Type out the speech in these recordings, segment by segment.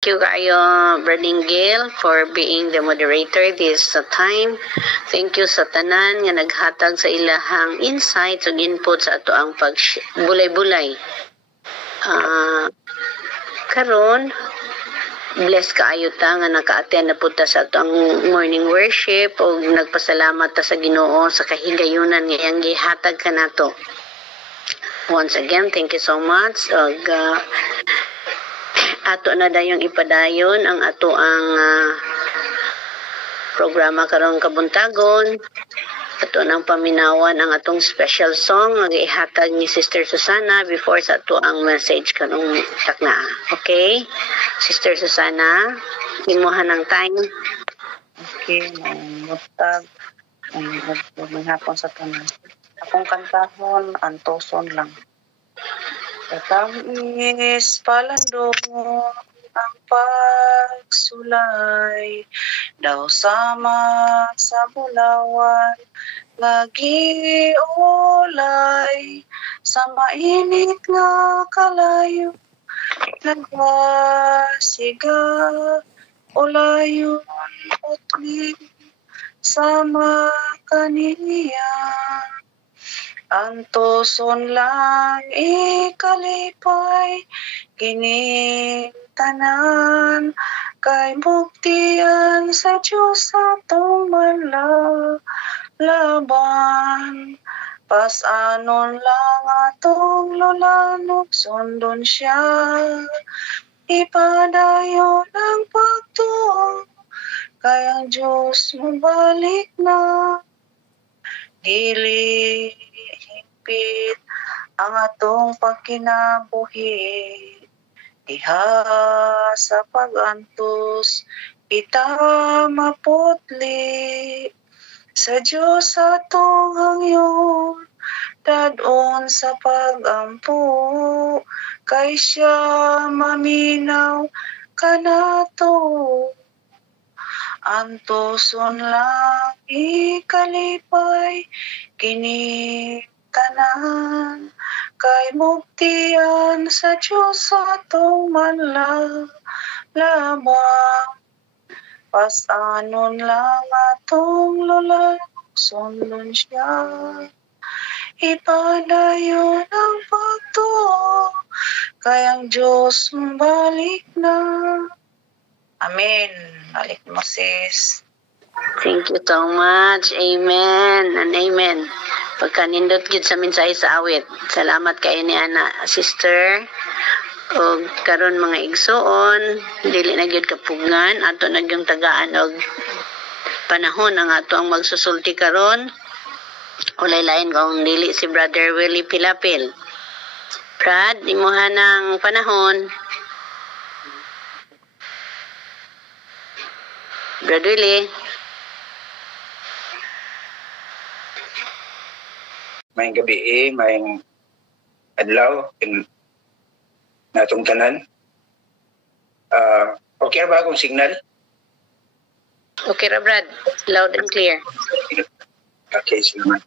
Thank you kayo, Brading Gale, for being the moderator this time. Thank you sa tanan nga naghatag sa ilahang insights ug input sa ato ang pagbulay-bulay. Karon, bless kaayo ta nga naka-attend na punta sa ato ang morning worship ug nagpasalamat ta sa Ginoo sa kahigayunan nga iyang gihatag kanato. Once again, thank you so much. Ato na dayong ipadayon ang ato ang programa karong kabuntagon. Ato nang paminawan ang atong special song nga ihatag ni Sister Susana before sa ato ang message karong takna. Okay? Sister Susana, imuha ng time. Okay, mutag maghapon sa tanan. Akong kantahon antoson lang. Tamis palandong ang pagsulay, daw sama sa bulawan, nagiulay, sa mainit nga kalayo, nagwasiga, ulayon utli, sama kaniya. Antoson lang ikalipay, kinitanan, kay buktian sa Diyos atong manlaban. Pasanon lang atong lulanok, sundon siya, ipadayon ang pagtuo, kay ang Diyos mabalik na. Dili higpit ang atong pagkinabuhi, diha sa pagantos ita maputli, sa Diyos atong hangyon dadon sa pagampo, kay siya maminaw kanato. Antoson lang ikalipay, kinitanan, kay muktian sa Diyos atong manlaban. Pasanon lang atong lulanok, sundon siya, ipadayon ang pagtuo, kay ang Diyos balik na. Amen. Balik mo, sis. Thank you so much. Amen and amen. Pagkanindot gyud sa mensahe sa awit. Salamat kayo ni ana, sister. Og karon mga igsuon, dili na gyud kapugngan ato na gyung tagaan og panahon ang ato ang magsusulti karon. Ulay lain kung dili si Brother Willie Pilapil. Brad, imuha ng panahon. Brad Willie. Mayang gabi, mayang adlaw, natong tanan. Okay ba akong signal? Okay ra, Brad. Loud and clear. Okay, salamat.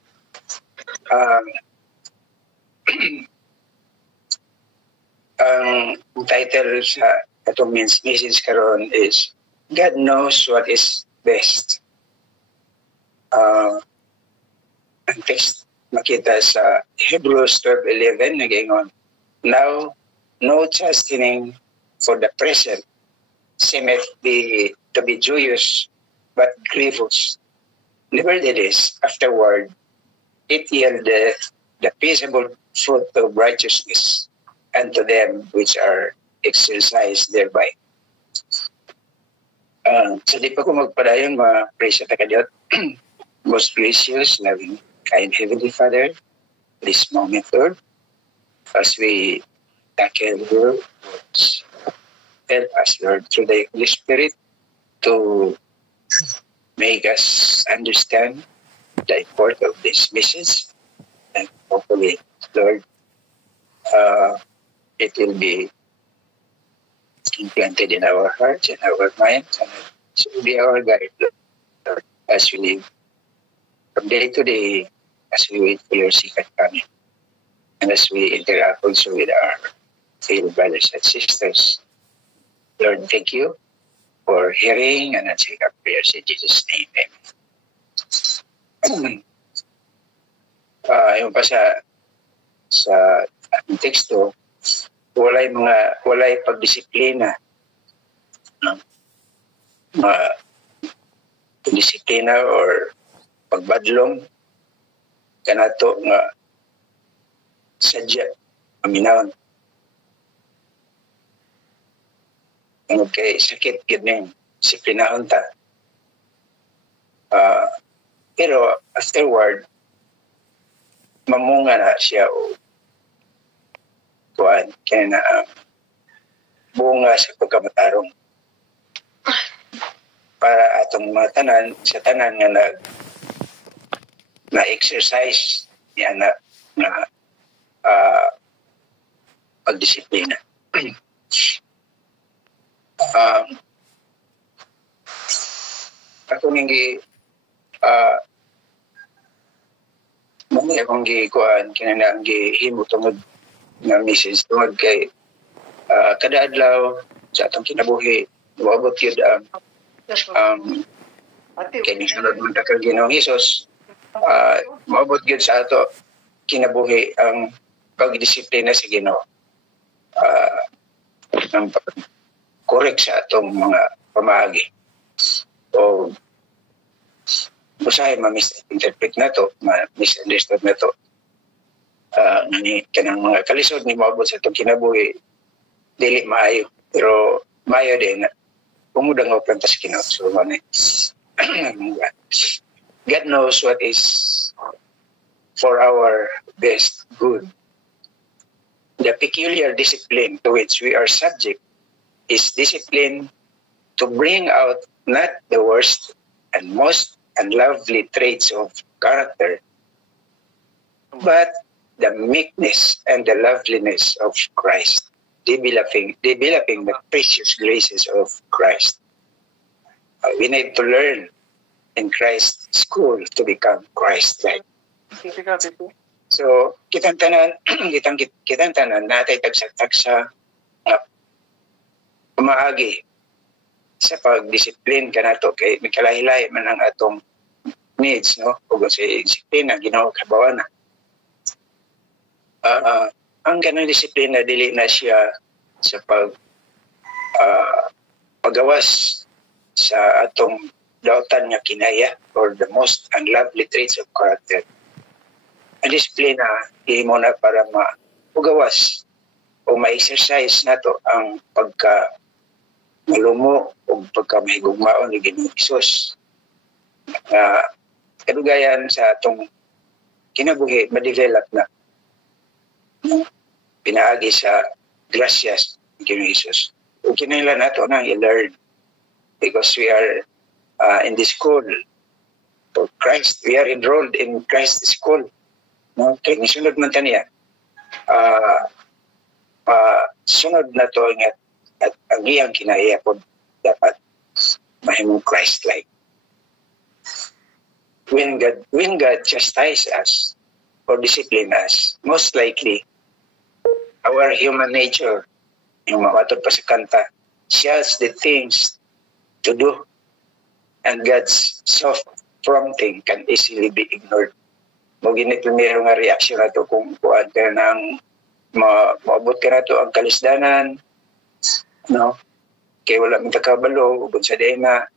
Ang title sa atong message karon is God knows what is best. Ang text makita sa Hebrews 12:11 nag-ingon, now no chastening for the present seemeth to be joyous but grievous. Nevertheless, afterward it yieldeth the peaceable fruit of righteousness unto them which are exercised thereby. So di pa ko magpadayon, ma-praise at akadiyot. Most gracious, loving, kind Heavenly Father, this moment, Lord, as we tackle your words, help us, Lord, through the Holy Spirit to make us understand the importance of this message, and hopefully, Lord, it will be implanted in our hearts and our minds, and it will be our guide, Lord, as we live from day to day, as we wait for your second coming, and as we interact also with our fellow brothers and sisters Lord, thank you for hearing and answering our prayers in Jesus' name. Amen. Yung pa sa ating teksto, walay pagdisiplina. Pagdisiplina or pagbadlong kanato nga sadya paminawon. Ano kay sakit gining disiplinahon ta. Pero afterward mamunga na siya o kuan kaya na bunga sa pagkamatarong para atong mga tanan sa tanan nga na-exercise niya na pagdisiplina. Ako nang muna akong gikuan kinanang gihimo tungod nga message tungod kay kada adlaw sa atong kinabuhi moabot yun kay nisunod man ta kang Ginoong Hesus moabot yun sa ato kinabuhi ang pagdisiplina sa Ginoo ang correct sa atong mga pamaagi o usahay ma-misinterpret na to, ma-misunderstood na to. Kanang mga kalisod ni maabot sa itong kinabuhi, dili maayo. Pero maayo din, pumudang o plantas Ginoo. So, God knows what is for our best good. The peculiar discipline to which we are subject is discipline to bring out not the worst and most unlovely traits of character, but the meekness and the loveliness of Christ, developing the precious graces of Christ. We need to learn in Christ's school to become Christ-like. So, kitang tanan natay tagsa umaagi sa pagdisiplin kanato kay may kalahi-lahi man ang atong needs, no? Kung sa disiplina Ginoo kabawana. Ang ganang disiplina dili na siya sa pagawas sa atong dautan nga kinaya or the most unlovely traits of character. Ang disiplina ihimo na para maugawas o ma-exercise nato ang malumo o pagkamahigugmaon ni Ginoong Hesus. Kadugayan sa atong kinabuhi, ma-develop na pinaagi sa gracias ni Ginoong Hesus. O kinailan nato nang i-learn because we are in the school for Christ. We are enrolled in Christ's school. No? Kaya nisunod man taniya. Sunod na to nga at ang iyang kinaya po dapat mahimong Christ-like. When God chastise us or discipline us, most likely our human nature, yung mawatod pa sa kanta, shows the things to do and God's soft prompting can easily be ignored. Maging primero nga reaksyon na to kung kuhaan ka ng maabot ka na to ang kalisdanan, no? Kaya wala mong takabalo, ubod sa day na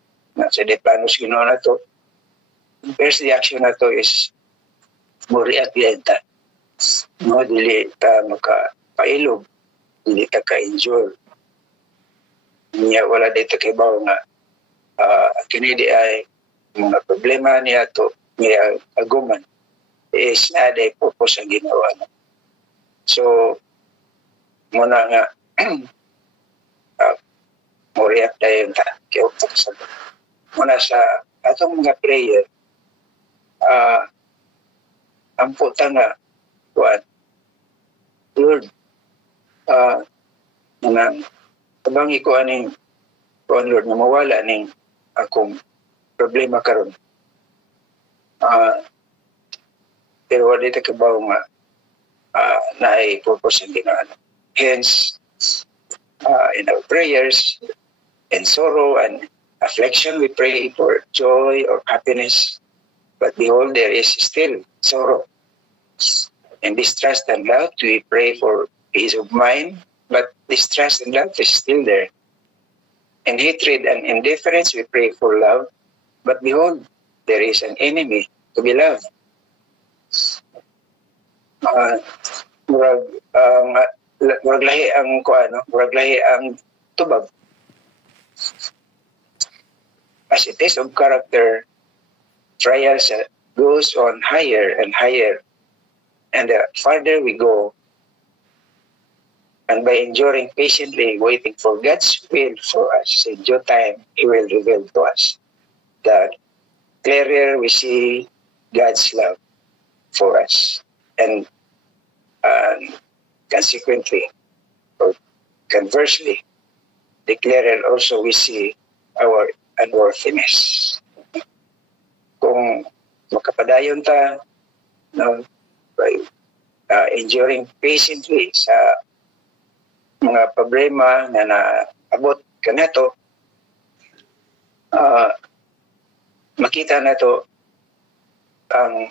sa day planos Ginoo na to. First reaction na to is mo react yan ta. No, dili ta makapailog, dili ta ka-enjoy. Niya wala dito kay bawo nga kini di ay mga problema niya to niya aguman is na day purpose ang ginawa. So muna nga mo react tayo ta kaya muna sa atong mga prayer ang puta nga kuan Lord nang tabangi ko aning kuan Lord na mawala ning akong problema karon pero wala dito kabaw nga na ay purpose ang ginawa. Hence in our prayers. In sorrow and affliction, we pray for joy or happiness. But behold, there is still sorrow. In distrust and love, we pray for peace of mind, but distrust and love is still there. In hatred and indifference, we pray for love, but behold, there is an enemy to be loved. Murag lahi ang kuano, murag lahi ang tubag. As it is of character, trials goes on higher and higher, and the farther we go, and by enduring patiently, waiting for God's will for us, in due time, He will reveal to us. The clearer we see God's love for us, and consequently, or conversely, the clearer also we see our unworthiness. Kung makapadayon ta, no, by enduring patiently sa mga problema na naabot kanato, makita nato ang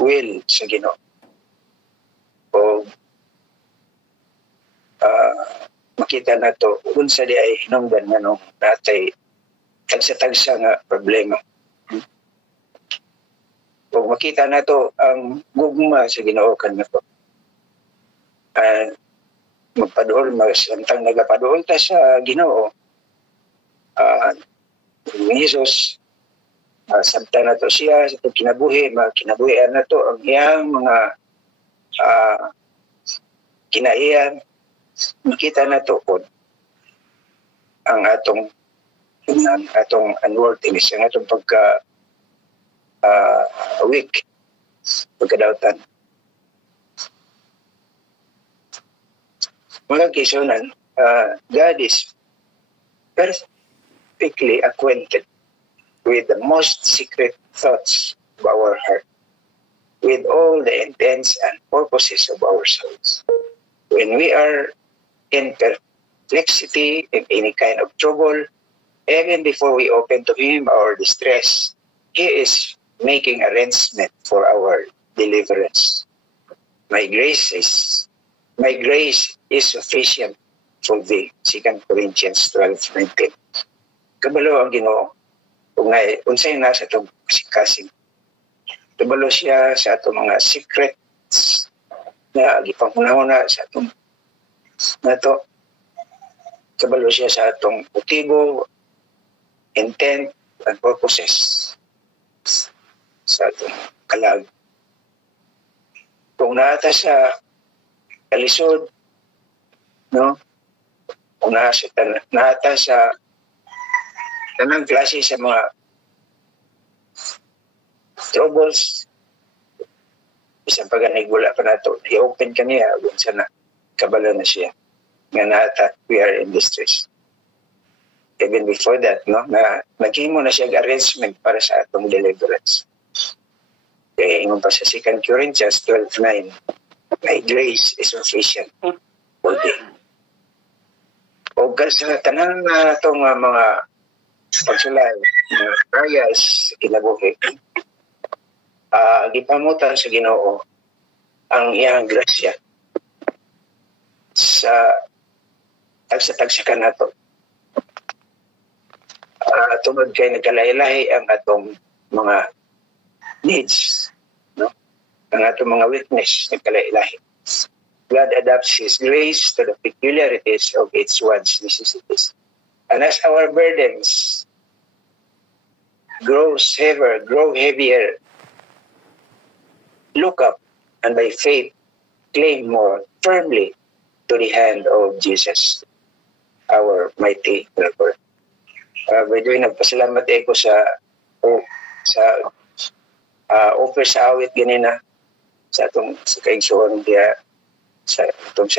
will sa Ginoo. O makita nato unsa di ay hinungdan nganong natay tagsa-tagsa nga problema. O makita nato ang gugma sa Ginoo kanato. Magpaduol, samtang nagapaduol ta sa Ginoo, Jesus, samtang nato siya sa kinabuhi, kinabuhian nato ang iyang mga kinaiyan, makita nato po ang atong unworthiness, ang atong pagka weak, pagkadautan. Mga kisunan, God is perfectly acquainted with the most secret thoughts of our heart, with all the intents and purposes of our souls. When we are in perplexity, in any kind of trouble, even before we open to Him our distress, He is making arrangement for our deliverance. My grace is sufficient for thee. 2 Corinthians 12:19. Kabalo ang Ginoo kung unsay nasa itong kasing. Kabalo siya sa atong mga secrets na gipanghuna sa atong nato. Kabalo siya sa atong motibo, intent, and purposes sa atong kalag. Kung naata sa kalisod, no? Kung naata sa tanang klase sa mga troubles, isang paganig wala pa nato, i-open ka niya, kung sana kabalo na siya, nga naata, we are in distress. Even before that, no? Naghimo na siya arrangement para sa atong deliverance. Kaya ingon pa sa 2 Corinthians 12:9, my grace is sufficient for thee. O sa tanan na itong mga pagsulay, mga trials, kinabuhi, gipamutan sa Ginoo ang iyang grasya sa tagsa-tagsa ka nato. Tungod kay nagkalahi-lahi ang atong mga needs, no? Ang atong mga weakness nagkalahi-lahi. God adapts His grace to the peculiarities of each one's necessities. And as our burdens grow heavier, look up and by faith cling more firmly to the hand of Jesus, our mighty helper. By the way, nagpasalamat ako sa offer sa awit ganina sa atong sa kaigsuon diya sa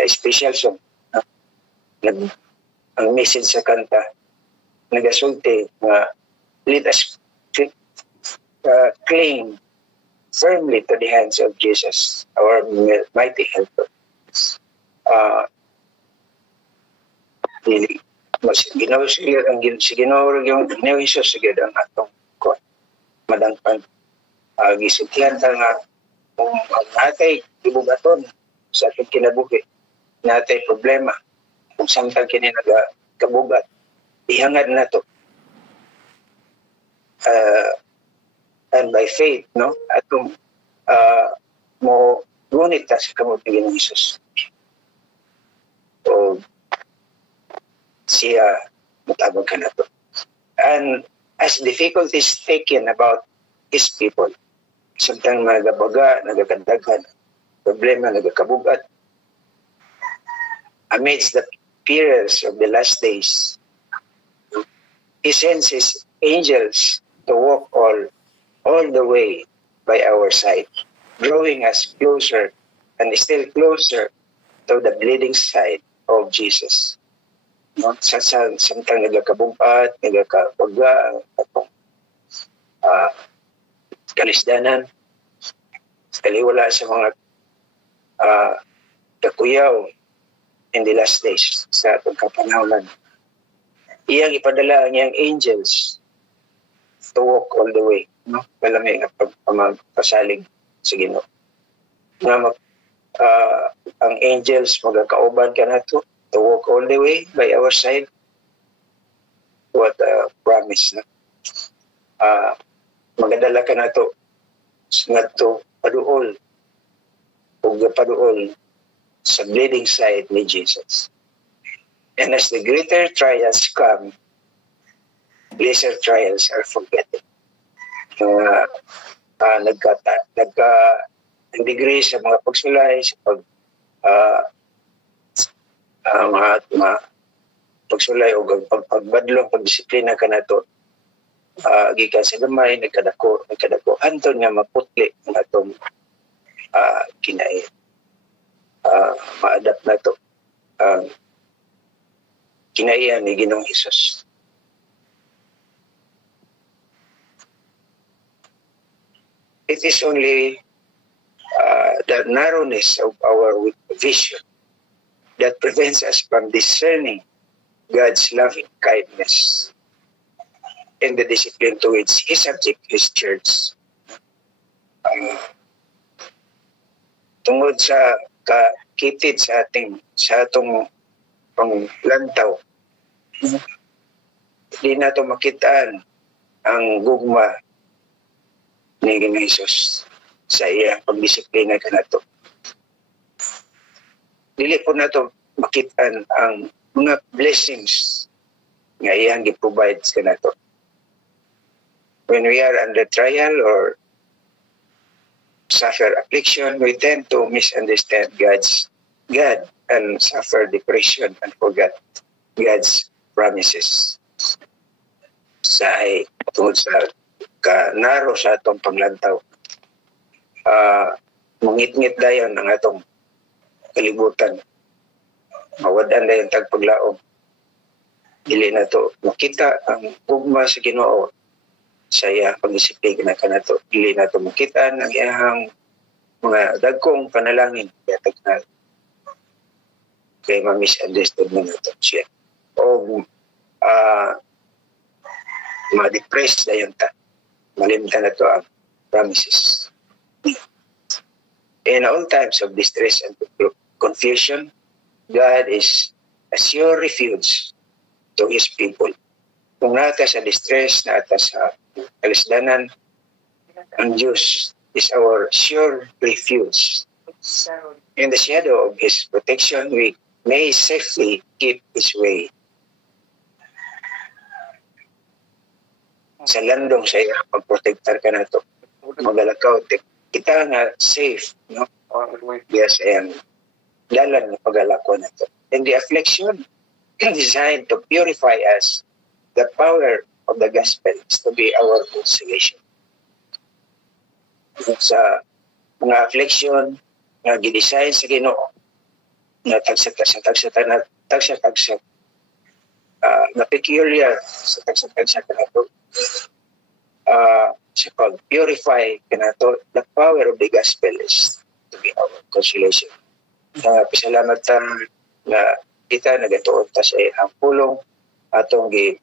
special song. Ang message sa kanta nagasulti nga let us cling firmly to the hands of Jesus, our mighty helper. dili mas Ginoo sige ang si Ginoo yung Ginoo Hesus sige ang atong kon madangpan gisukyan ta nga kung natay ibugaton sa atong kinabuhi natay problema kung samtang kini nagakabugat ihangad nato and by faith no atong mo ngunit ta sa kamot ni Ginoong Hesus o siya matabag ka na to. And as difficulties taken about his people, samtang nagabaga, nagakandaghan, problema, nagakabugat, amidst the perils of the last days, he sends his angels to walk all the way by our side, drawing us closer and still closer to the bleeding side of Jesus. No? Samtang nagakabumpat, nagakabaga, atong kalisdanan, kaliwala sa mga kakuyaw in the last days sa atong kapanahonan. Iyang ipadala ang iyang angels to walk all the way. No? Kalami nga pagpasalig sa Ginoo. Nga ang angels magakauban ka na to walk all the way by our side. What a promise na. Magadala ka na to paduol o paduol sa bleeding side ni Jesus. And as the greater trials come, lesser trials are forgotten. Yung nag-degree sa mga pagsulay, sa mga pagsulay o pagbadlong, pagdisiplina ka na to, gikan sa gamay, nagkadako, anton nga maputli ang atong kinain. Ma-adapt na to. Kinaian ni Ginoong Hesus. It is only the narrowness of our vision that prevents us from discerning God's loving kindness and the discipline to which He subject His church. Tungod sa kakitid sa atong panglantaw, hindi na ito makitaan ang gugma ni Ginoong Hesus sa iya pagdisiplina ka na ito. Dili po na ito makitaan ang mga blessings nga iyang gi-provide ka na ito. When we are under trial or suffer affliction, we tend to misunderstand God and suffer depression and forget God's promises. Tungod sa kanaro sa atong panglantaw, mangit-ngit dayon ang atong kalibutan, mawadan dayon tagpaglaom. Dili na to makita ang ugma sa Ginoo sa iya pagdisiplina ka na to. Dili na to makita ang iyang mga dagkong panalangin yatag na kay ma-misunderstood mo na to siya. O ma-depress dayon ta. Malimtan na to ang promises. In all times of distress and confusion, God is a sure refuge to His people. Kung nata sa distress, nata sa kalisdanan, ang Diyos is our sure refuge. In the shadow of His protection, we may safely keep His way. Sa landong sa iya, pagprotektar ka na ito. Magalakaw, kita nga safe, no? Yes, and dalan ng pagalako na ito. And the affliction designed to purify us, the power of the gospel is to be our consolation. Sa mga affliction na gidesign sa Ginoo, na tagsa-tagsa na peculiar sa tagsa-tagsa ka na ito, sa pag-purify ka na ito, the power of the gospel is to be our consolation. Pasalamat na kita nagatuon ta sa ang pulong atong gi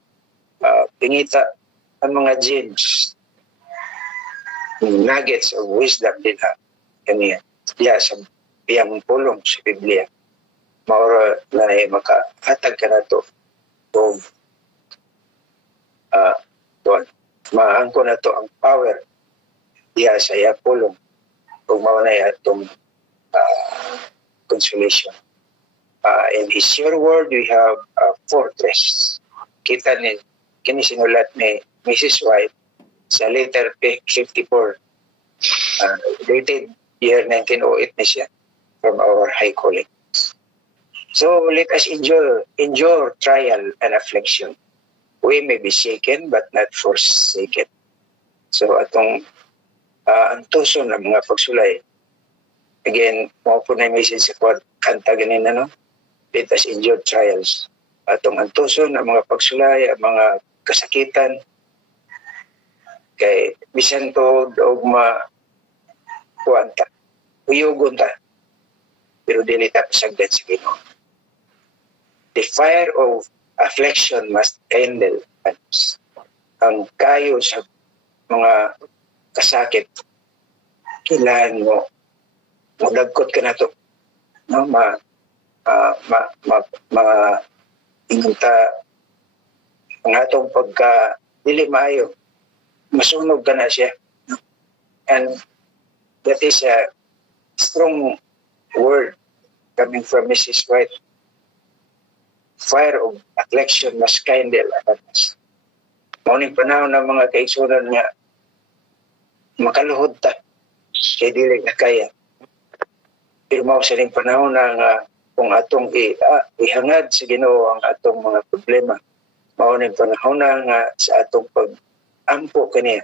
pingita ang mga gems, nuggets of wisdom din ha kaniya sa biyang pulong sa Biblia. Maura na makahatag ka na to o maangko na to ang power diya sa iya pulong o maunay atong consolation. In His your word, we have a fortress. Kita ni kini sinulat ni Mrs. White sa letter 54, dated year 1908 na siya, from our high calling. So let us endure trial and affliction. We may be shaken but not forsaken. So atong antuson ng mga pagsulay. Again, mo po na message sa kanta ganina, no? Let us endure trials. Atong antuson ang mga pagsulay, ang mga kasakitan, kay bisan to dogma kuanta, uyugon ta, pero dili ta pasagdan sa Ginoo. The fire of affliction must kindle us. Ang kayo sa mga kasakit, kailangan mo magdagkot ka na to, no? Ingunta ang atong pagka dili maayo, masunog ka na siya, no? And that is a strong word coming from Mrs. White. Fire of affliction must kindle at us. Mauning panahon ng mga kaigsunan nga makaluhod ta kay dili na kaya. Pero mao sa ring panahon na kung atong ihangad sa Ginoo ang atong mga problema, mauning panahon na nga sa atong pag-ampo kaniya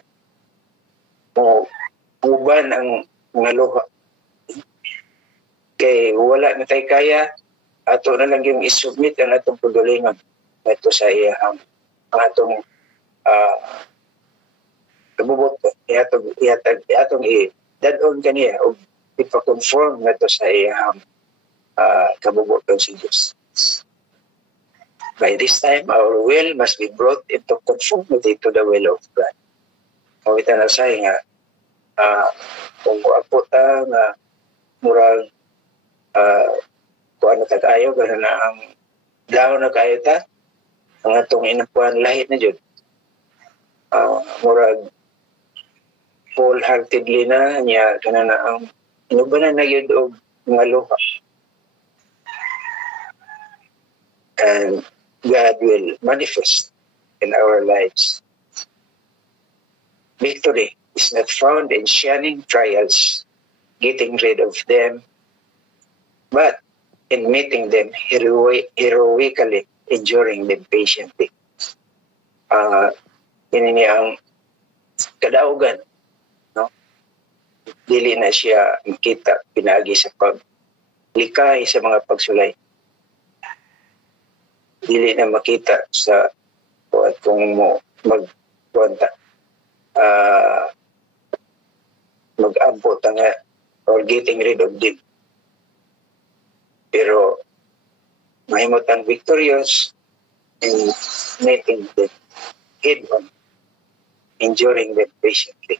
mo uban ang mga luha. Kay wala na tayo kaya, ato na lang yung isubmit ang atong pagalingan ito sa ang atong kabubot atong i-dadon kaniya o ipakonform na ito sa kabubuton si Diyos. By this time, our will must be brought into conformity to the will of God. Mawita na sa nga kung kuapota nga murag kung ano tag-ayaw, gano'n na ang daw na kayo ta, ang atong inapuan lahit na dyan. Murag wholeheartedly na niya, gano'n na ang inubanan na yun o mga luha. And God will manifest in our lives. Victory is not found in shunning trials, getting rid of them, but in meeting them heroically, enduring them patiently. Ini ang kadaugan, no? Dili na siya makita pinagi sa paglikay sa mga pagsulay. Dili na makita sa kung mo mag-abot nga or getting rid of them. Pero mahimot ang victorious in meeting them head on, enduring them patiently.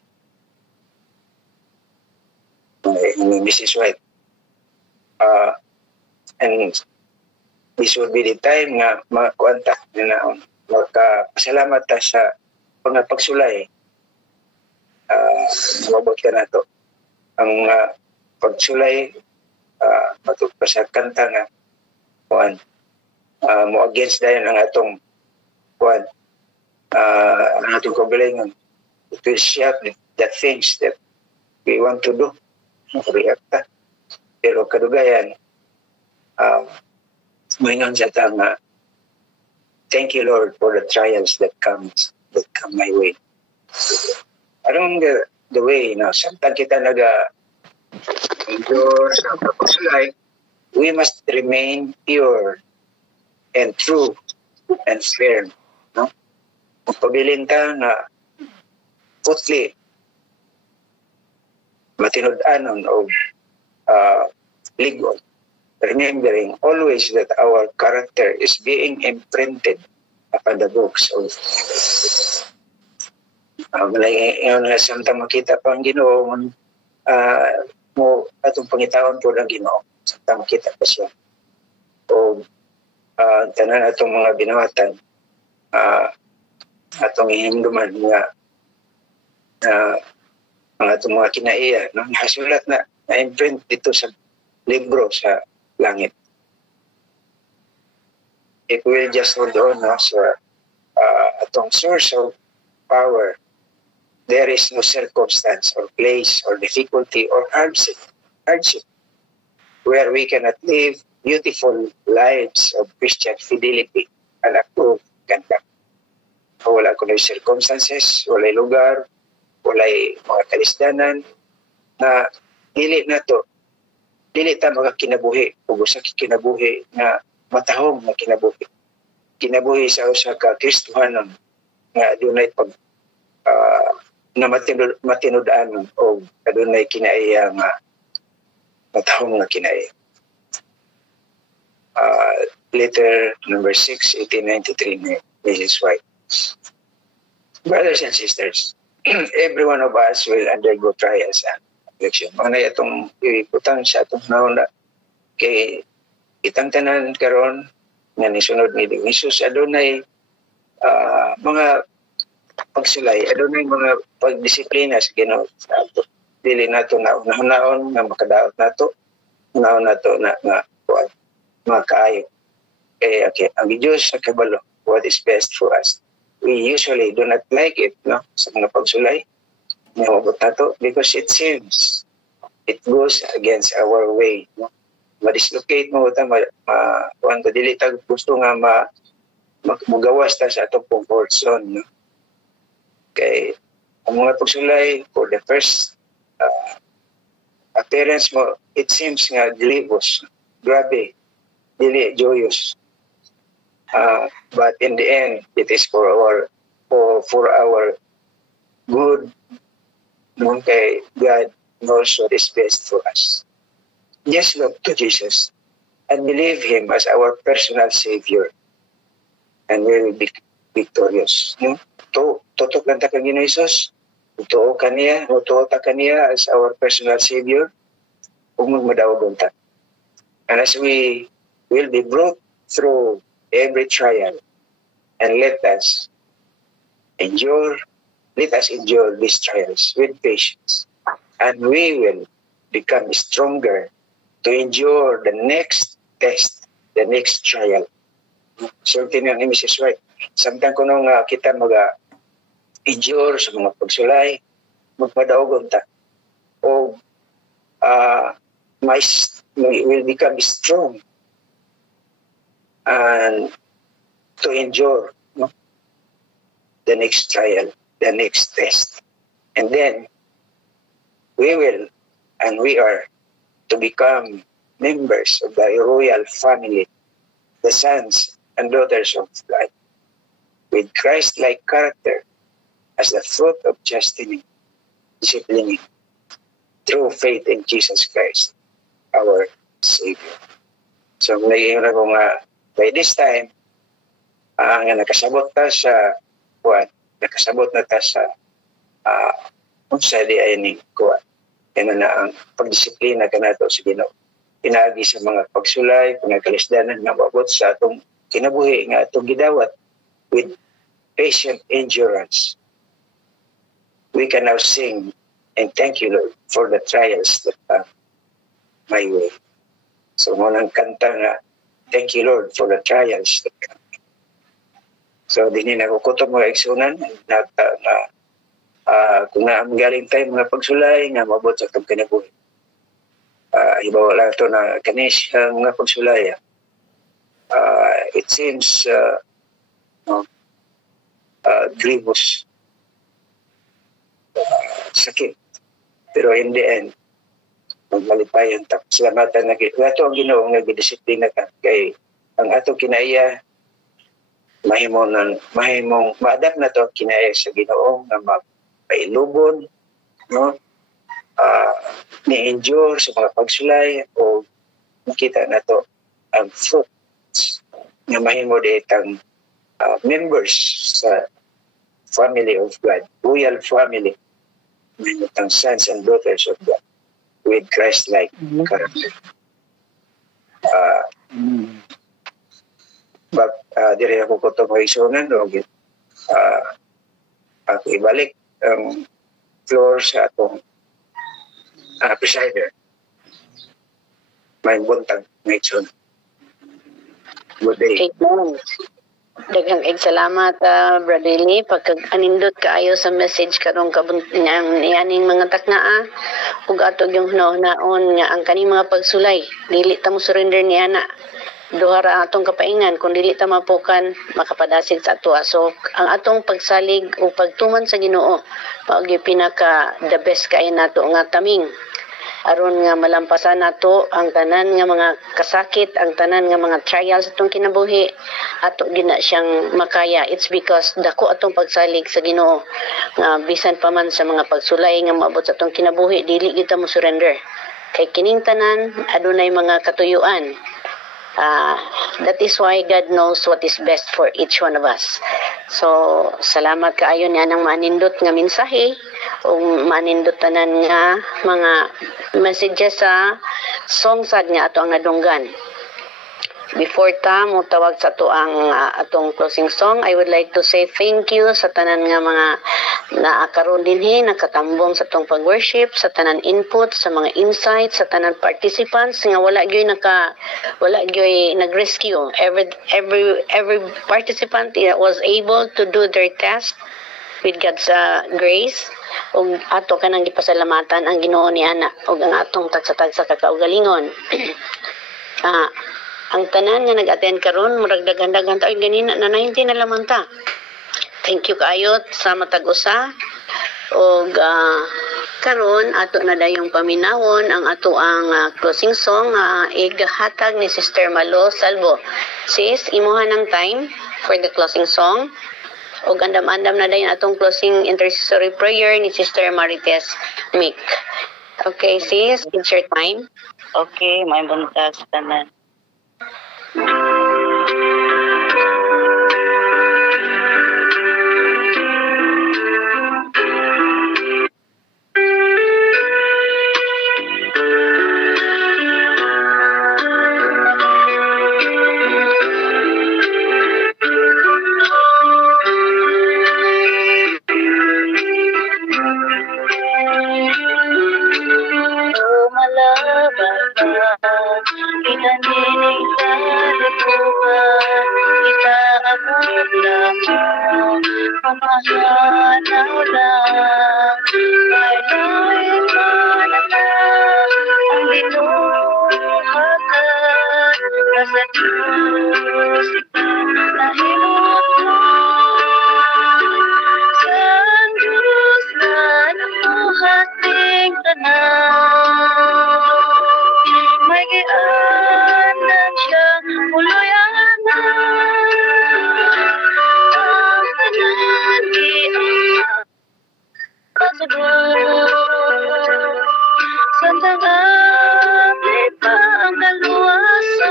Mrs. White. And this would be the time nga makakuanta na magkasalamat ta sa pagsulay. Mabot ka na to. Ang pagsulay matug pa sa kanta nga mo against dayon ang atong ang atong kagalingon. It will shout the things that we want to do. React ta. Pero kadugayan moingon sa tama, thank you Lord for the trials that come my way. Along the way, samtang kita endure sa pagsulay, we must remain pure and true and firm. No? Kung pabilin ka nga putli, matinud-anon o ligon, remembering always that our character is being imprinted upon the books of ngayon na samtang makita pa ang Ginoo mo atong pangitaon po ng Ginoo samtang makita pa siya o tanan atong mga binawatan atong ihingduman nga ang atong mga kinaiya no? Nasulat na imprint dito sa libro sa langit. If we just hold on sa atong source of power, there is no circumstance or place or difficulty or hardship where we cannot live beautiful lives of Christian fidelity and approved conduct. Wala ko na circumstances, wala lugar, wala mga kalisdanan na dili ta makakinabuhi o sa kinabuhi na matahong na kinabuhi sa usa ka Kristohanon nga adunay pag na matinud-an o adunay kinaiya nga matahong nga kinaiya. Letter number 6, 1893 ni Mrs. White. Brothers and sisters, every one of us will undergo trials and affliction. Mga itong iputan sa itong nauna kay itang tanan karon nga nisunod ni Jesus adunay mga pagsulay, adunay mga pagdisiplina sa Ginoo. Dili nato na unahon nga makadaot nato, unahon nato na mga kaayo. Okay, ang Diyos sa kabalo, what is best for us. We usually do not like it, no? Sa mga pagsulay, nahubot nato because it seems it goes against our way, no? Ma-dislocate mo ta kuan ko dili ta gusto nga magawas ta sa atong comfort zone, no? Kay ang mga pagsulay for the first appearance mo, it seems nga grievous, grabe, dili joyous. But in the end, it is for our good. Okay, God knows what is best for us. Just look to Jesus and believe Him as our personal Savior, and we will be victorious. No? Tutok lang ta kang Ginoo Jesus. Tuo ta kaniya as our personal Savior. Ug magmadawgon ta. And as we will be brought through every trial, and let us endure these trials with patience, and we will become stronger to endure the next test, the next trial. So tinan ni Mrs. White, samtang kuno nga kita endure sa mga pagsulay, magpadaogon ta o will become strong and to endure, no? The next trial, the next test. And then we are to become members of the royal family, the sons and daughters of light, with Christ-like character as the fruit of chastening, disciplining, through faith in Jesus Christ, our Savior. So, ngayon ako nga, by this time, nga nakasabot na ta sa unsa di ay ni kuwan. Yan na ang pagdisiplina kanato sa Ginoo. Pinaagi sa mga pagsulay, pinagkalisdanan nga mabot sa atong kinabuhi nga atong gidawat with patient endurance. We can now sing and thank you, Lord, for the trials that come my way. So, munang kanta nga, thank you, Lord, for the trials that come. So, din na kukutok mga igsunan na kung galing tayo mga pagsulay nga mabot sa itong kinabuhi. Ibawa lang ito na kanis mga pagsulay. It seems grievous, sakit. Pero in the end, magmalipayan ta. Salamatan na ito ang Ginoo nga gidisiplina ka kay ang ato kinaiya mahimong ma-adapt na to kinaiya sa Ginoo nga mapailubon, no? Ni-endure sa mga pagsulay o makita na to ang fruits nga mahimo ditang members sa family of God, royal family, mahimutang sons and daughters of God with Christ-like character. Dire ako ko ito maisunan o ako ibalik ang floor sa atong presider. May buntag may isunan. Good day. Amen. Daghang salamat, Brother Lee, pagka-anindot kaayo sa message karong yaning mga taknaa ug atog yung hunahon nga ang kaning mga pagsulay dili ta mo surrender ni ana duha ra atong kapaingan kung dili ta mapukan makapadasid sa ato. So ang atong pagsalig o pagtuman sa Ginoo mao gyud pinaka the best kay nato nga taming aron nga malampasan nato ang tanan nga mga kasakit, ang tanan nga mga trials atong kinabuhi ato gina siyang makaya. It's because dako atong pagsalig sa Ginoo nga bisan pa man sa mga pagsulay nga maabot sa atong kinabuhi dili kita mo surrender kay kining tanan adunay mga katuyuan. That is why God knows what is best for each one of us. So, salamat kaayo niya ng manindot nga mensahe o manindot tanan nga mga messages sa song sad nga ato ang nadunggan. Before ta mo tawag sa ato ang atong closing song, I would like to say thank you sa tanan nga mga naakaroon dinhi nakatambong sa atong pag-worship, sa tanan input, sa mga insights, sa tanan participants nga wala gyud nag-rescue. Every participant was able to do their task with God's grace. Ug ato kanang gipasalamatan ang Ginoo ni ana ug ang atong tagsa-tagsa ka kaugalingon. Ang tanan nga nag-attend karon murag daghan-daghan ta ganina na 90 na lamang ta. Thank you kaayot sa matag usa og karon ato na dayong paminawon ang ato ang closing song igahatag ni Sister Malo Salvo. Sis, imuha ng time for the closing song. Og andam-andam na dayon atong closing intercessory prayer ni Sister Marites Mick. Okay, sis, it's your time. Okay, may buntag sa tanan. Pamahanaw lang kailangan manatag ang binuhagan sa Diyos nahimot mo sa Diyos na namuhating tanan may gianan siyang muluyanan Santang abli pa ang kaluwasan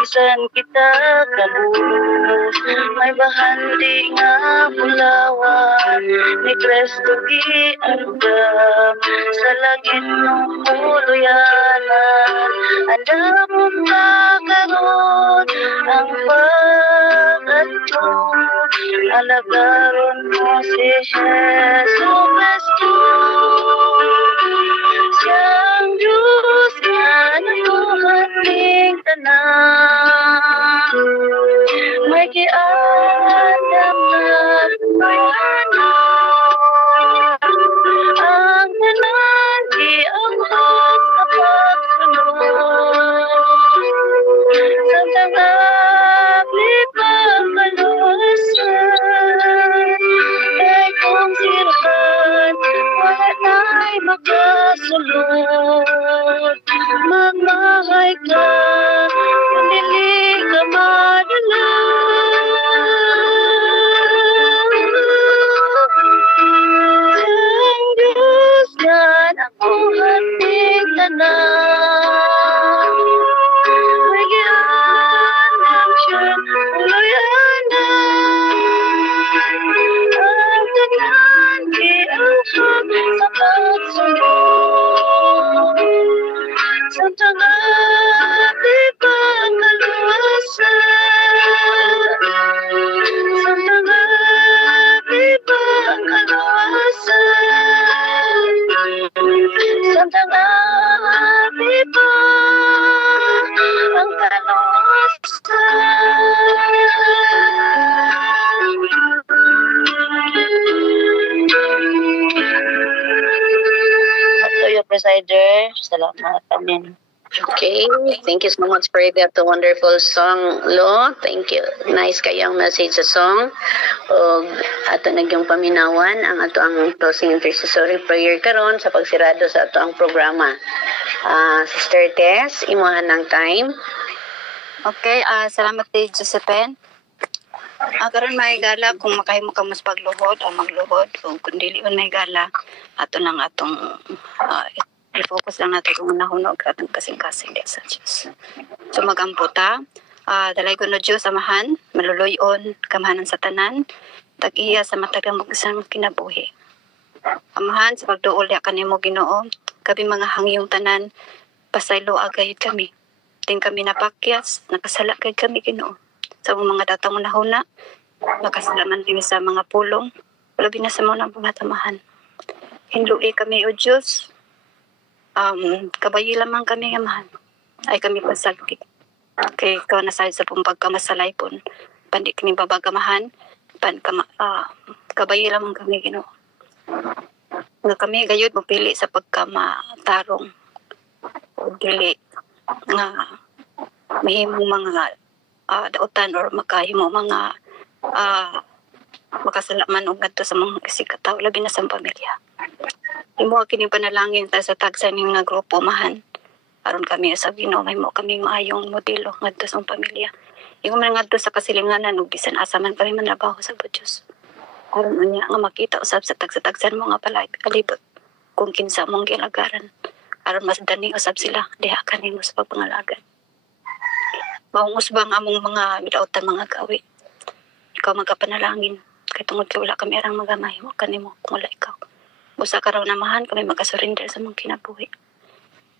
Bisan kita kalus may bahandi nga bulawan ni Kristo giandam sa langit ng huluyanan andam mo karon ang pag-atun alagaron mo si Jesu Kristo siyang Diyos na namuhating tanan may kiandam na buwanan ang tanan giangkot sa pagsunod Santang abli pagkaluwasan kay kung sirhan wala na'y makasulod magmahay ka kung dili ka madali di pangkaluwasan, sa mga di pangkaluwasan, sa mga di pangkaluwasan. To your presider, salamat. Amen. Okay, thank you so much for that wonderful song, Lo. Thank you. Nice kayong message sa song. O ato nagyong paminawan ang ato ang closing intercessory prayer karon sa pagsirado sa ato ang programa. Sister Tess, imuhan ng time. Okay, salamat kay Josephine. Karon may gala kung makahimo ka mas pagluhod o magluhod o kung dili man may gala ato nang atong i-focus lang natin kung nahunog atong kasing-kasing di sa Diyos. So magamputa, dalay ko no Diyos amahan, maluluyon, kamahanan sa tanan, tag-iya sa matagang mag-isang kinabuhi. Amahan sa pagduol ya kanimo Ginoo, kami mga hangyong tanan, pasaylo agayod kami. Ting kami napakyas, nakasala kay kami Ginoo. Sa mga datang unahuna, nakasalaman kami sa mga pulong, labi na sa mga pangatamahan. Hinlui kami o Diyos, kabayi lamang kami amahan, ay kami pasagki. Kay ikaw na sa pong pagkamasalay po, pandi kami babagamahan, kabayi lamang kami Ginoo. Nga kami gayud mapili sa pagkamatarong o dili nga mahimong mga dautan or makahimo mga makasalaman og ngadto sa mga kasikataw labi na sa pamilya. Imo kini panalangin ta sa tagsa ning nga grupo mahan. Aron kami sa Ginoo mahimo kami maayong modelo ngadto sa pamilya. Ingon man ngadto sa kasilinganan ug bisan asa man kami manlabaho sa Dios. Aron unya nga makita usab sa tagsa-tagsan mga palibot kung kinsa mong gilagaran. Aron mas dani usab sila diha kanimo sa pagpangalagan. Maungos bang among mga midautan mga gawi. Ikaw magkapanalangin kay tungod kay wala kami arang magamay mo kanimo kung wala ikaw. Busa ka raw namahan kami magkasurrender sa mong kinabuhi.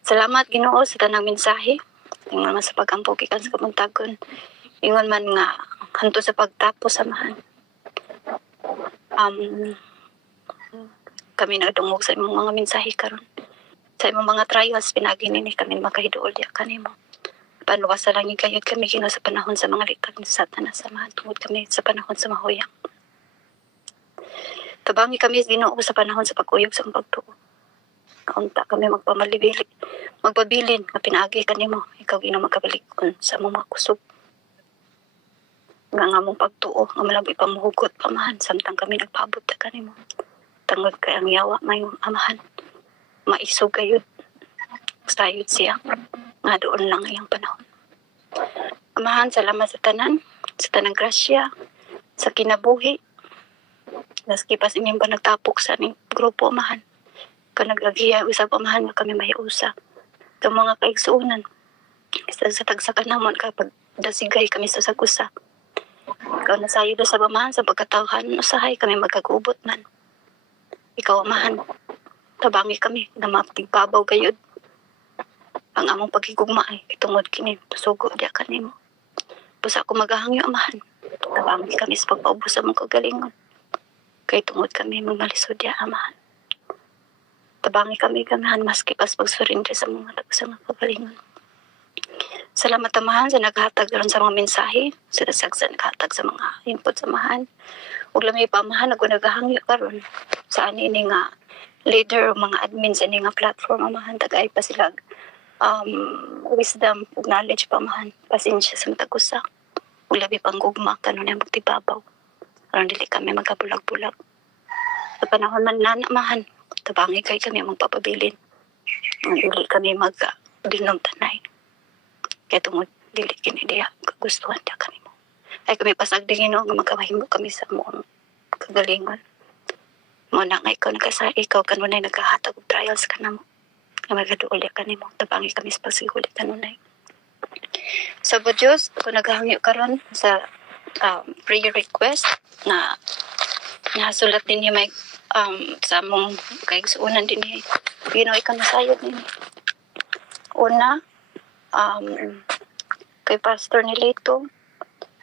Salamat Ginoo sa tanang mensahe. Ingon man sa pagampo gikan sa kamuntagon. Ingon man nga hanto sa pagtapos samahan. Kami nagdungog sa imong mga mensahe karon. Sa imong mga trials pinagi nini kami makahiduol ya kanimo. Panuwas sa langit kayod kami Ginoo sa panahon sa mga likag ni Satanas samahan tungod kami sa panahon sa mahuyang. Tabangi kami Ginoo sa panahon sa pag-uyog sa pagtuo. Kaunta kami magpabilin nga pinaagi kanimo ikaw Ginoo magkabalikon sa mga kusog. Nga mong pagtuo nga malabi pamuhugot pamahan samtang kami nagpaabot ta kanimo. Tungod kay ang yawa mayong amahan. Maisog kayod. Sayod siya nga doon lang iyang panahon. Amahan, salamat sa tanang grasya, sa kinabuhi. Maski pas inyong pa nagtapok sa aming grupo, amahan. Kung naglagiya, usap amahan nga kami mahiusa. Itong mga kaigsuunan, isa sa tagsakan naman kapag dasigay kami sa sagusa. Ikaw na sayo na sa amahan, sa pagkatawhan, usahay kami magkagubot man. Ikaw amahan, tabangi kami na mapagpabaw gayod. Ang among pagigugma ay itungod kini sugo diya kanimo. Busa ko magahangyo amahan. Tabangi kami sa pagpaubos sa mong kagalingon. Kay tungod kami magmalisod diya amahan. Tabangi kami gamahan maski pas pagsurrender sa mga sa mga kagalingon. Salamat amahan sa naghatag ron sa mga mensahe, sa nasagsan naghatag sa mga input samahan. Ug lamay pa amahan ako nagahangyo karon sa ani ni nga leader o mga admin sa ni nga platform amahan tagay pa sila wisdom ug knowledge pamahan pasensya sa matagusa ug labi pang gugma kanon na magtibabaw aron dili kami magkabulag-bulag sa panahon man nanamahan tabangi kay kami magpapabilin dili kami magdinom tanay kaya tungod dili kini diya kagustuhan diya kami mo ay kami pasagdi Ginoo nga magkahimo kami sa among kagalingon mo na nga ikaw ikaw kanunay naghahatag og trials kanamo nga magaduol kanimo tabangi kami sa pagsiguli kanunay. Sa Diyos ko naghangyo karon sa prayer request na nasulat din niya may sa mong kaigsuunan din niya. Ginoo ikaw nasayod niya. Una, kay pastor ni Lito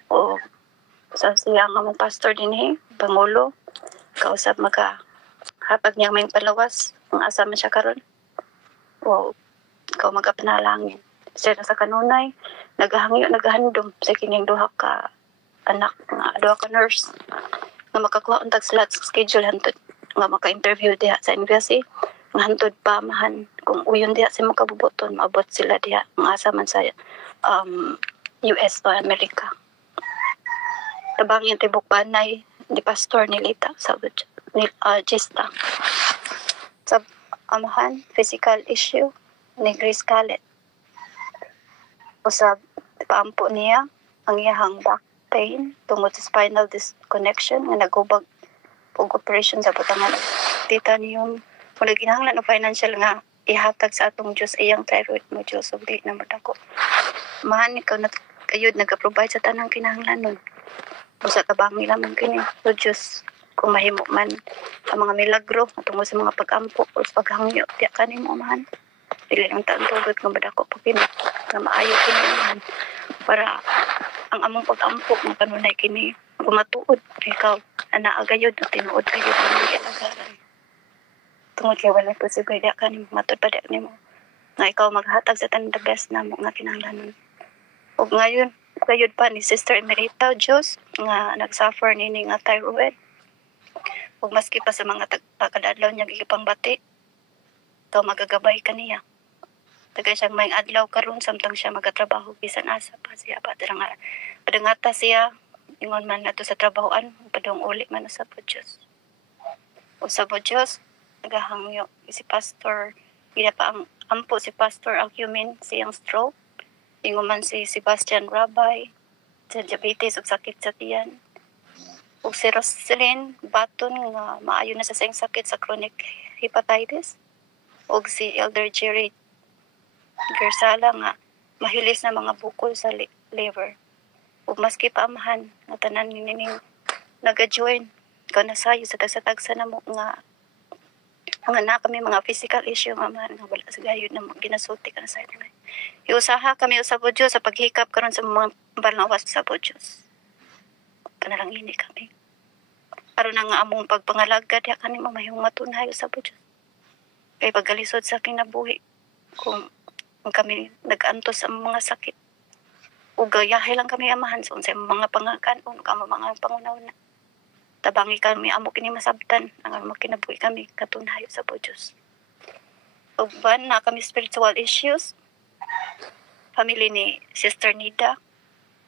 o sa siya nga mong pastor din Pangulo kausap hatag niya may palawas ang asa man siya karon o ikaw magapanalangin siya sa kanunay naghahandom sa kining duha ka anak nga duha ka nurse nga makakuha untag slot sa schedule hantod nga maka-interview diha sa embassy nga hantod pamahan kung uyon diha sa mga kabubuton maabot sila diha nga asa man sa US o Amerika. Tabangin tibok banay ni pastor ni Lita sa Gista. Sa amahan, physical issue ni Grace Calet. Usab, paampo niya ang iyahang back pain tungod sa spinal disconnection nga nagubag og operation sa butangan. Titanium, kung naginahanglan ng financial nga ihatag sa atong Diyos iyang thyroid mo Diyos ug di na madako. Mahan ikaw na kayod nag-provide sa tanang kinahanglanon. Usa tabangi lamang kini so Diyos kung mahimo man ang mga milagro tungod sa mga pag-ampo o paghangyo diya kanimo amahan. Dili lang taon tugod nga madako pa kini nga maayo kini amahan para ang among pag-ampo nga kanunay kini kumatuod ikaw ana agayod at tinuod kayo ng ilagaran. Tungod kay wala posible diya kanimo matud pa diya nimo nga ikaw maghatag sa tanang the best namo nga kinahanglanon. Ug ngayon kayod pa ni Sister Emerita Diyos nga nagsuffer nini nga thyroid. Ug maski pa sa mga kadadlaw niya gipangbati, ikaw magagabay kaniya. Tagay siyang may adlaw karon samtang siya magatrabaho bisan asa pa siya padangata siya ingon man nato sa trabahoan padung uli man sa Diyos. O sa Diyos nagahangyo si pastor ila pa ang ampo si pastor Acumen siyang stroke. Ingon man si Sebastian Rabay, sa diabetes ug sakit sa tiyan. Ug si Roselyn Baton nga maayo na sa siyang sakit sa chronic hepatitis. Ug si Elder Jerry Gersala nga mahilis na mga bukol sa liver. Ug maski pa amahan nga tanan nining naga-join ikaw nasayo sa tagsa-tagsa na mo nga na kami mga physical issue nga man nga wala sa gayud na ginasulti ka na sa atin. Iusaha kami usab po Diyos sa paghikap karon sa mga balnawas sa po Diyos. Panalangini kami. Aron na nga among pagpangalagad ya kanimo mahimong matunhay sa po Diyos. Kay pagkalisod sa kinabuhi kung kami nag-antos sa mga sakit. Ug gayahay lang kami amahan sa unsay mga pangakan-on kamo mga pangunaw-na. Tabangi kami amo kini masabtan ang among kinabuhi kami katunhayo sa Diyos. Ug ban na kami spiritual issues. Family ni Sister Nida.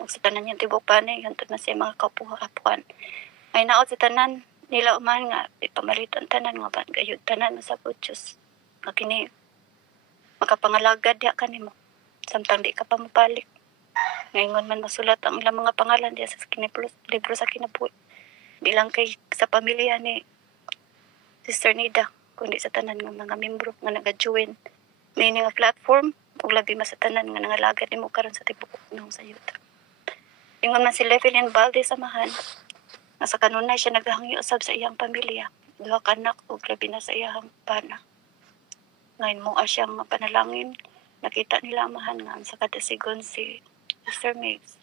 Ug sa tanan niyang tibok panay hantod na siya mga kapuha-apuan. Ay naot sa tanan nila uman nga ipamalitan tanan nga ban gayud tanan sa Diyos. Nga kini makapangalagad ya kanimo samtang di ka pa mabalik. Ngayon man masulat ang ilang mga pangalan diya sa libro sa kinabuhi. Di lang kay sa pamilya ni Sister Nida, kundi sa tanan ng mga membro nga nag-join nini nga platform ug labi mas sa tanan nga nangalagad nimo karon sa tibok nung sa yuta. Ingon man si Levelyn Balde samahan nga sa kanunay siya naghangyo usab sa iyang pamilya, duha ka anak ug labi na sa iyang pana. Ngayon mo siyang panalangin, nakita nila amahan nga sa kadasigon si Sister Mix.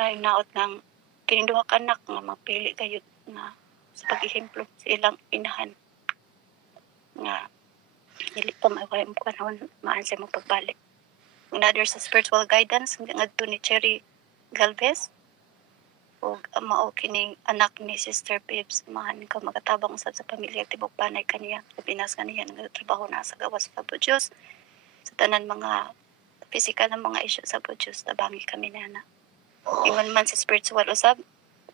Ngayon naot ng kining duha ka anak nga mapili kayo nga sa pag-ihemplo sa ilang inahan nga dili pa mawala mo kanahon maan sa mong pagbalik. Another sa spiritual guidance ngadto ni Cherry Galvez ug mao kining anak ni Sister Pips man ka magatabang usab sa pamilya tibok panay kaniya pinas kaniya nagatrabaho na sa gawas sa Diyos sa tanan mga physical na mga issue sa Diyos tabangi kami na. Ingon man sa spiritual usab,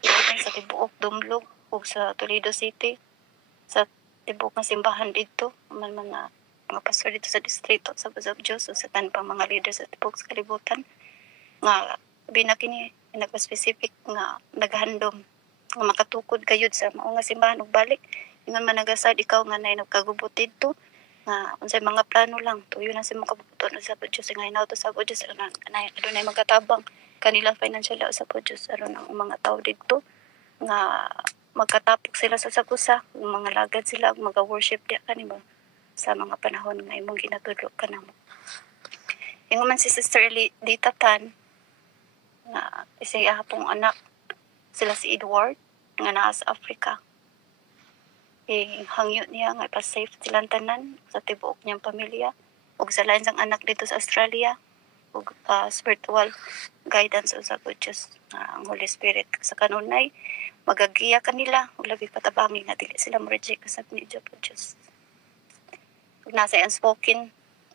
ilan sa tibuok Dumlog ug sa Toledo City, sa tibuok nga simbahan dito, man mga pastor dito sa distrito sa Busab Diyos o sa tanang mga leaders sa tibuok sa kalibutan, nga binakini nagpa-specific nga naghandom nga makatukod kayod sa mao nga simbahan ug balik. Ingon man nagasad ikaw nga nay nagkagubot dito, nga unsay mga plano lang tuyo na si mga kabubuton sa Diyos nga hinaw to sa Diyos na adunay magatabang kanila financial sa Diyos aron ang mga tao dito nga magkatapok sila sa sakusa mga lagad sila mag-worship diya kanimo sa mga panahon nga imong ginatudlo kanamo. Ingon man si Sister Dita Tan na isaya hapong anak sila si Edward nga naa sa Africa. Hangyo niya nga pa-safe silang tanan sa tibuok niyang pamilya ug sa lain sang anak dito sa Australia ug spiritual guidance sa Diyos ang Holy Spirit sa kanunay magagiya kanila ug labi patabangi nga dili sila ma-reject sa Diyos. Ug nasa unspoken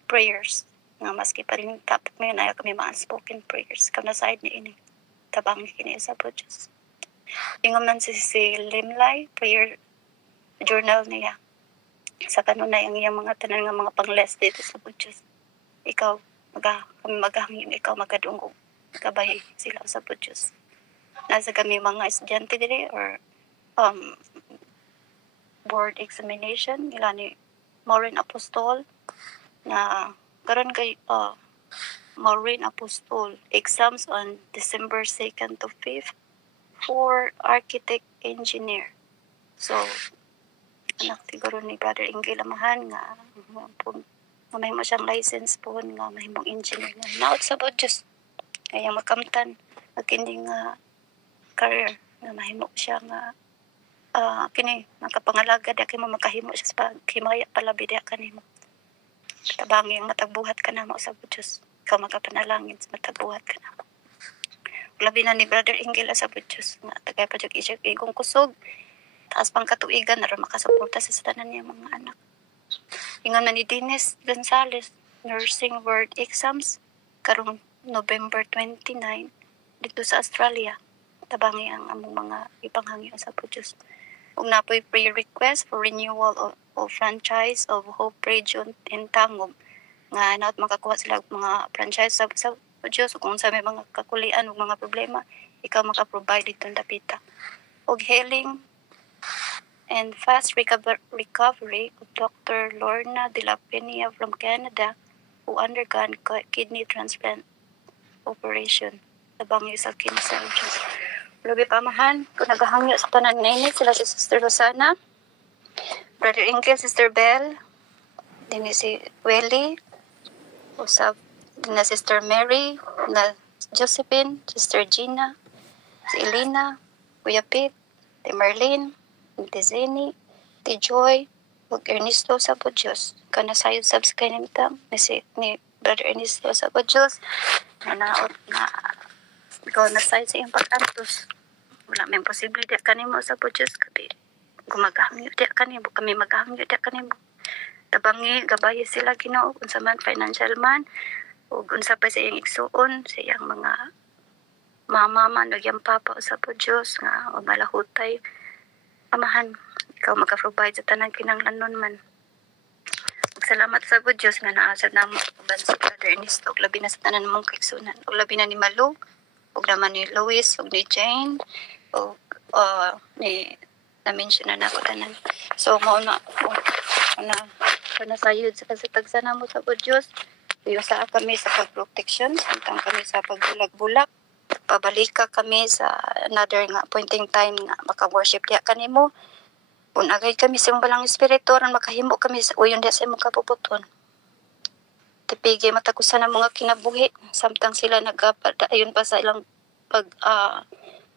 prayers nga maski pa rin topic may na kami mga unspoken prayers kam na side ni ini tabangi kini sa Diyos. Ingon man si Limlay prayer journal niya sa kanunay ang iyang mga tanan nga mga pangles dito sa Diyos. Ikaw kami maghangin, ikaw magadungog kabay sila sa Diyos. Nasa kami mga estudyante dili or board examination ila ni Maureen Apostol na karon kay Maureen Apostol exams on December 2nd to 5th for architect engineer. So anak siguro ni Brother Ingil Amahan nga mahimo siyang license po nga mahimong engineer nga naot sa Diyos kaya makamtan kini nga career nga mahimo siya nga kini nakapangalaga di kay mo makahimo siya sa paghimaya palabi di kanimo tabangi ang matagbuhat ka namo sa Diyos ikaw makapanalangin sa matagbuhat ka namo labi na ni Brother Ingil sa Diyos nga tagay pa jud isip igong kusog taas pang katuigan aron makasuporta sa tanan niya mga anak. Ingon na ni Dennis Gonzales nursing board exams karong November 29 dito sa Australia. Tabangi ang among mga ipanghangyo sa Diyos. Ug napoy pre-request for renewal of franchise of Hope Region in Tangub nga naot makakuha sila mga franchise sa Diyos kung sa may mga kakulian ug mga problema ikaw maka-provide ditong dapita. Og healing and fast recovery of Dr. Lorna de la Peña from Canada who undergone kidney transplant operation. Tabangi sa cancer. Labi pamahan, kung naghahangyo sa tanan ngayon, sila si Sister Rosana, Brother Ingel, Sister Bell, din si Welly, usap din na Sister Mary, na Josephine, Sister Gina, si Elena, Kuya Pete, si Marlene, ti Zeni, ti Joy, ug Ernesto sa Diyos. Kana sayod subscribe ni Brother Ernesto sa Diyos. Naot na ikaw na sayod sa iyong pag-antos. Wala may posible di kanimo sa Diyos. Kabi gumagahangyo di kanimo, kami magahangyo di kanimo. Tabangi, gabayi sila Ginoo unsa man financial man, ug unsa pa sa iyong igsuon, sa iyang mga mama man, ug iyang papa sa Diyos nga malahutay. Amahan, ikaw maka-provide sa tanang kinanglanon man. Salamat sa Diyos nga naasad na mo uban sa Brother Ernesto, labi na sa tanan mong kaigsunan, ug labi na ni Malu, ug naman ni Louis, ug ni Jane, ug ni na-mention na ako tanan. So, mauna sayod sa kasatagsa na mo sa Diyos. Uyusa kami sa pag-protection, samtang kami sa pagbulag-bulak. Pabalika kami sa another nga pointing time nga maka-worship diya kanimo. Kung agay kami sa balang espiritu ron makahimo kami sa uyon diya sa imong kapuputon. Tipigi matagusan ang mga kinabuhi samtang sila nagapadayon pa sa ilang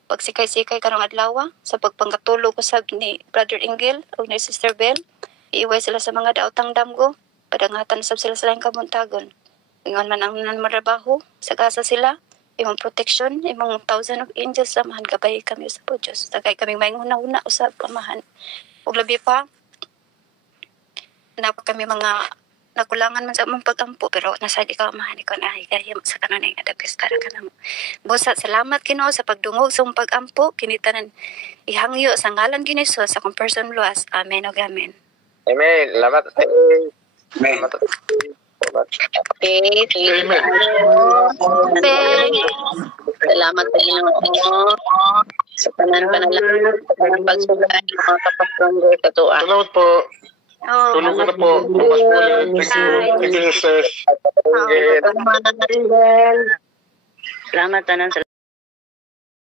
pagsikay-sikay karong adlaw sa pagpangkatulog usab ni Brother Ingel o ni Sister Bell. Iiway sila sa mga daotang damgo, padangatan sab sila sa laing kabuntagon. Ingon man ang nanmarabaho, sa gasa sila imong protection, imong 1,000 of angels samahan gabay kami sa Diyos. Tagay kami mainguna-una usab pamahan. Ug labi pa na kami mga nakulangan man sa among pag-ampo pero nasa di ka mahan ikaw na higayam sa kanunay nga dapis para kanamo. Busa salamat Ginoo sa pagdungog sa among pag-ampo kinitanan ihangyo sa ngalan ni Jesus sa akong person luas. Amen ug amen. Amen. Salamat. Amen. Okay, thank you. Salamat sa inyo. Sa tanan panalangin, sa tanan pagsulaan ng mga kapatid katuan. Salamat po. Tulong ko na po. Bukas po ulit. Thank you, sisters. Salamat tanan.